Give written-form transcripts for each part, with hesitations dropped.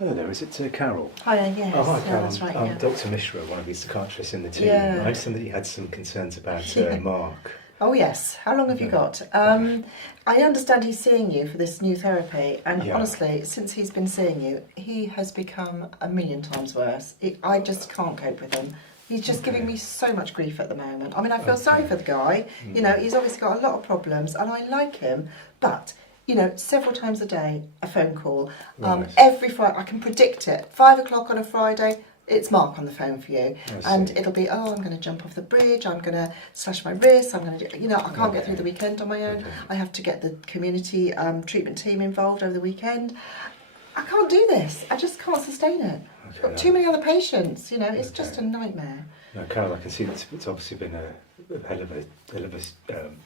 Hello there, is it Carol? Hi, yes. Oh, hi, Carol. That's right, I'm Dr. Mishra, one of the psychiatrists in the team. Yeah. I understand that you had some concerns about Mark. Oh, yes. How long have you got? I understand he's seeing you for this new therapy, and honestly, since he's been seeing you, he has become a million times worse. I just can't cope with him. He's just giving me so much grief at the moment. I mean, I feel sorry for the guy. You know, he's obviously got a lot of problems, and I like him, but... You know, several times a day, a phone call. Right. Every Friday, I can predict it. 5 o'clock on a Friday, it's Mark on the phone for you. And it'll be, oh, I'm going to jump off the bridge, I'm going to slash my wrist, I'm going to do, you know, I can't get through the weekend on my own. I have to get the community treatment team involved over the weekend. I can't do this. I just can't sustain it. I've got too many other patients, you know, it's just a nightmare. No, Carol, I can see it's obviously been a hell of a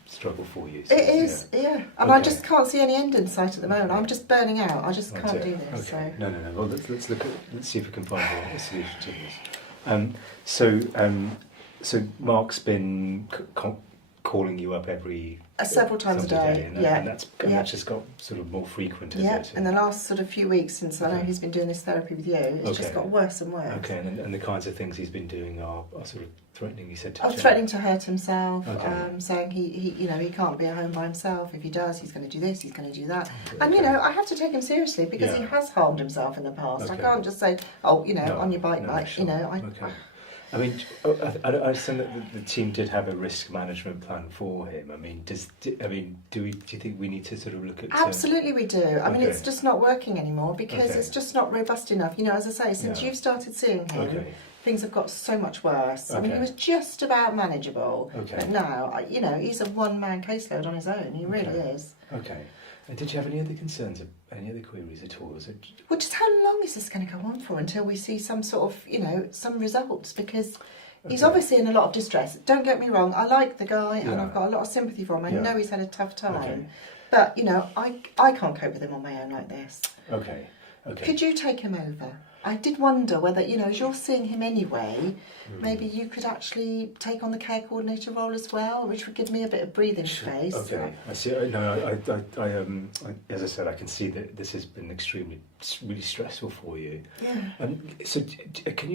struggle for you. So, it is, yeah. And I just can't see any end in sight at the moment. I'm just burning out. I just can't do this. Okay. So. No. Well, let's see if we can find a solution to this. So Mark's been calling you up every several times a day, and that's just got sort of more frequent, is it? In the last sort of few weeks since I know he's been doing this therapy with you, it's just got worse and worse. Okay, and the kinds of things he's been doing are sort of threatening. You said threatening to hurt himself, saying he you know he can't be at home by himself. If he does, he's going to do this, he's going to do that. Okay. And you know I have to take him seriously because he has harmed himself in the past. I can't just say, oh, you know, on your bike, sure. you know. I mean, I understand that the team did have a risk management plan for him. I mean, do you think we need to sort of look at? Absolutely, we do. I mean, it's just not working anymore because it's just not robust enough. You know, as I say, since you've started seeing him, things have got so much worse. I mean, he was just about manageable, but now, you know, he's a one-man caseload on his own. He really is. Okay. And did you have any other concerns, any other queries at all? Well, just how long is this going to go on for until we see some sort of, you know, some results? Because he's obviously in a lot of distress. Don't get me wrong, I like the guy and I've got a lot of sympathy for him. I know he's had a tough time. But, you know, I can't cope with him on my own like this. Okay. Could you take him over? I did wonder whether, you know, as you're seeing him anyway, maybe you could actually take on the care coordinator role as well, which would give me a bit of breathing space. Okay, I see. No, I as I said, I can see that this has been really stressful for you. Yeah. So, do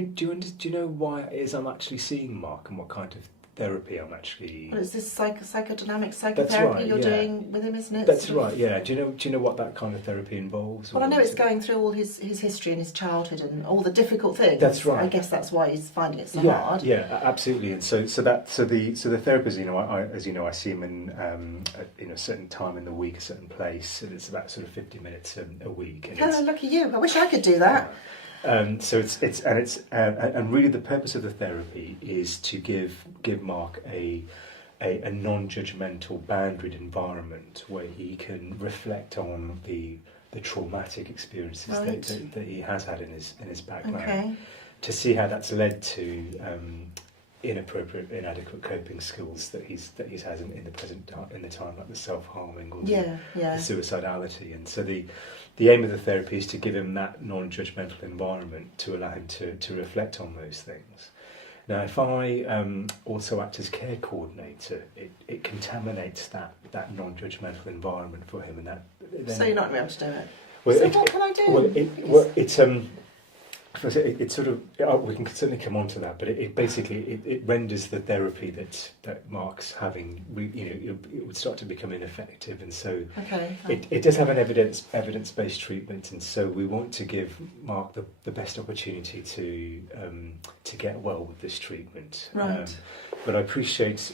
you know why it is I'm actually seeing Mark and what kind of therapy I'm actually? Well, it's this psychodynamic psychotherapy you're doing with him, isn't it? That's right. Yeah. Do you know what that kind of therapy involves? Well, I know it's going through all his history and his childhood and all the difficult things. That's right. I guess that's why he's finding it so hard. Yeah, absolutely. And so the therapist, you know, as you know, I see him in a certain time in the week, a certain place, and it's about sort of 50 minutes a week. And lucky you! I wish I could do that. So and really the purpose of the therapy is to give Mark a non-judgmental, boundaried environment where he can reflect on the traumatic experiences that he has had in his background, to see how that's led to inappropriate, inadequate coping skills that he's had in the present in the time, like the self-harming or the suicidality. And so the aim of the therapy is to give him that non-judgmental environment to allow him to reflect on those things. Now, if I also act as care coordinator, it contaminates that non-judgmental environment for him, and so you're not going to be able to do it. Well, so what can I do? It's sort of we can certainly come on to that, but it basically renders the therapy that Mark's having, you know, it would start to become ineffective, and so it does have an evidence-based treatment, and so we want to give Mark the best opportunity to get well with this treatment. Right. But I appreciate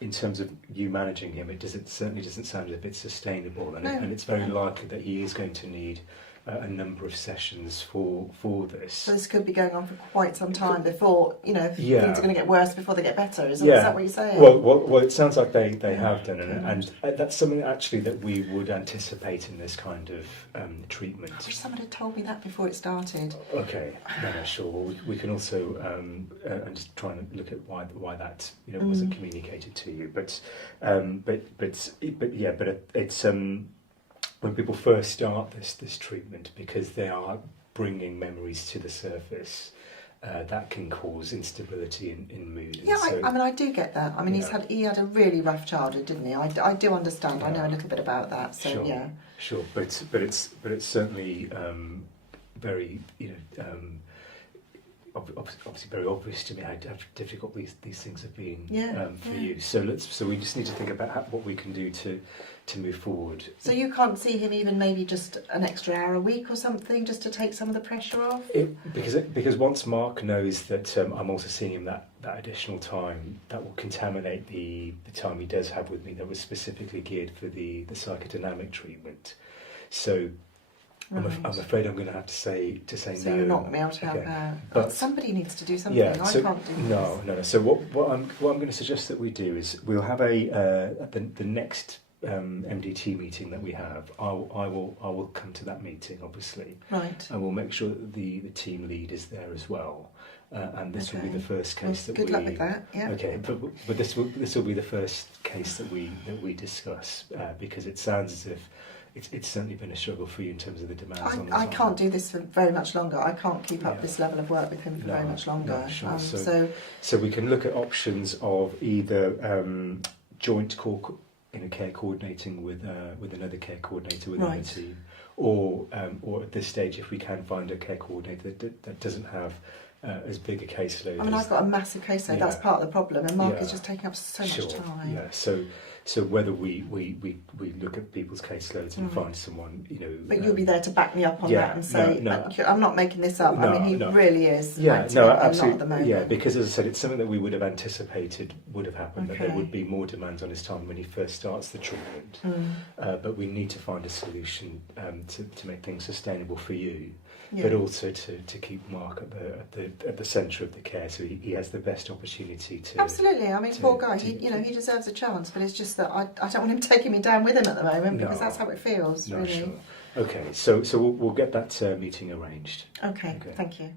in terms of you managing him, certainly doesn't sound a bit sustainable, and it's very likely that he is going to need a number of sessions for this. So this could be going on for quite some time before, you know, things are going to get worse before they get better. Is that what you're saying? Well, it sounds like they have done, and that's something actually that we would anticipate in this kind of treatment. I wish someone had told me that before it started. Okay, no, sure. Well, we can also and just try and look at why that, you know, wasn't communicated to you. But it's when people first start this treatment, because they are bringing memories to the surface, that can cause instability in mood. Yeah, so, I mean, I do get that. I mean, he had a really rough childhood, didn't he? I do understand. I know a little bit about that. So sure. But it's certainly very, obviously very obvious to me how difficult these things have been for you. So we just need to think about what we can do to move forward. So you can't see him even maybe just an extra hour a week or something, just to take some of the pressure off? Because once Mark knows that I'm also seeing him that additional time, that will contaminate the time he does have with me that was specifically geared for the psychodynamic treatment. So I'm afraid I'm going to have to say no. So you're not able to help out. But somebody needs to do something. Yeah, I can't do this. No. So what I'm going to suggest that we do is we'll have the next MDT meeting that we have. I will come to that meeting, obviously. Right. And we'll make sure that the team lead is there as well. And this will be the first case Good luck with that. Yeah. Okay, but this will be the first case that we discuss because it sounds as if it's certainly been a struggle for you in terms of the demands on the time. I can't do this for very much longer. I can't keep up this level of work with him for very much longer. No, sure. So we can look at options of either joint care coordinating with another care coordinator within the team, or at this stage, if we can find a care coordinator that doesn't have as big a caseload. I mean, I've got a massive caseload. That's part of the problem, and Mark is just taking up so much time. Yeah. So whether we look at people's caseloads and find someone, But you'll be there to back me up on that and say, I'm not making this up. No, I mean, he really is. Absolutely. A lot at the moment. Yeah, because as I said, it's something that we would have anticipated would have happened. That there would be more demands on his time when he first starts the treatment. But we need to find a solution to make things sustainable for you. But also to keep Mark at the centre of the care, so he has the best opportunity to. Absolutely, I mean, poor guy. He deserves a chance, but it's just that I don't want him taking me down with him at the moment because that's how it feels. No, really. sure. Okay, so we'll get that meeting arranged. Okay, thank you.